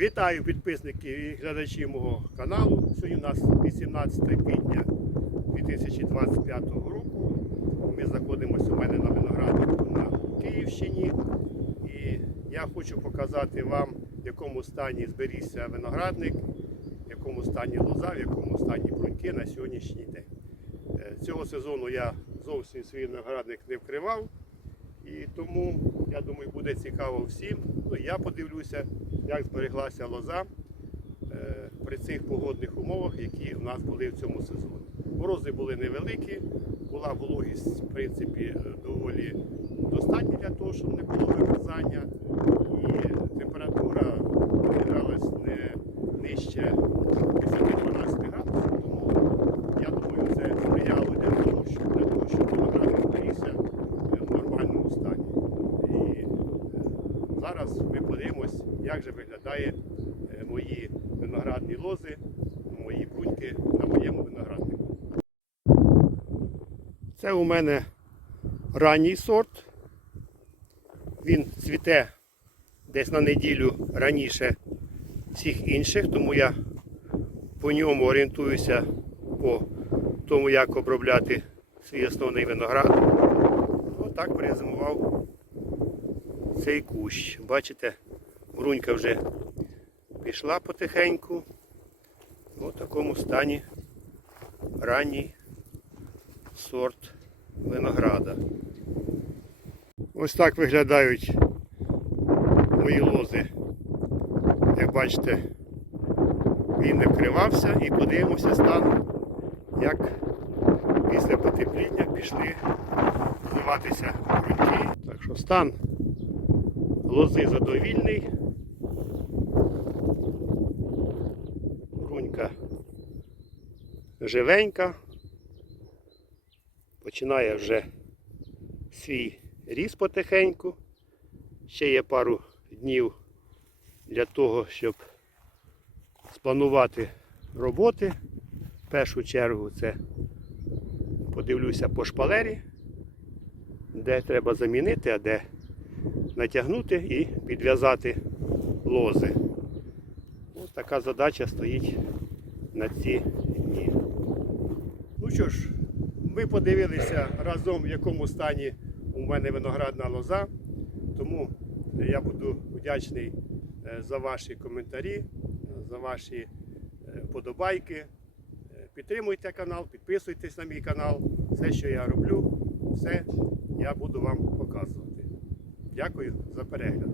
Вітаю підписників і глядачів мого каналу. Сьогодні у нас 18 квітня 2025 року. Ми знаходимося у мене на винограднику на Київщині. І я хочу показати вам, в якому стані зберігся виноградник, в якому стані лоза, в якому стані бруньки на сьогоднішній день. Е, Цього сезону я зовсім свій виноградник не вкривав. І тому, я думаю, буде цікаво всім. Ну, я подивлюся, як збереглася лоза е, при цих погодних умовах, які в нас були в цьому сезоні. Морози були невеликі, була вологість, в принципі, е, доволі достатня для того, щоб не було вимерзання. І температура держалась не нижче 10-12 градусів. Тому я думаю, це сприяло для того, щоб для того, щоб виноградник зберігся в нормальному стані. І е, зараз як же виглядає е, мої виноградні лози, мої бруньки на моєму винограднику. Це у мене ранній сорт. Він цвіте десь на неділю раніше всіх інших, тому я по ньому орієнтуюся по тому, як обробляти свій основний виноград. Отак перезимував цей кущ. Бачите, брунька вже пішла потихеньку. У такому стані ранній сорт винограда. Ось так виглядають мої лози. Як бачите, він не вкривався і подивимося стан, як після потепління пішли зніматися бруньки. Так що стан лози задовільний. Брунька живенька. Починає вже свій ріст потихеньку. Ще є пару днів для того, щоб спланувати роботи. В першу чергу це подивлюся по шпалері, де треба замінити, а де натягнути і підв'язати лози. Ось така задача стоїть на ці дні. Що ж, ви подивилися разом, в якому стані у мене виноградна лоза. Тому я буду вдячний е, за ваші коментарі, за ваші е, вподобайки. Е, Підтримуйте канал, підписуйтесь на мій канал. Все, що я роблю, все я буду вам показувати. Дякую за перегляд.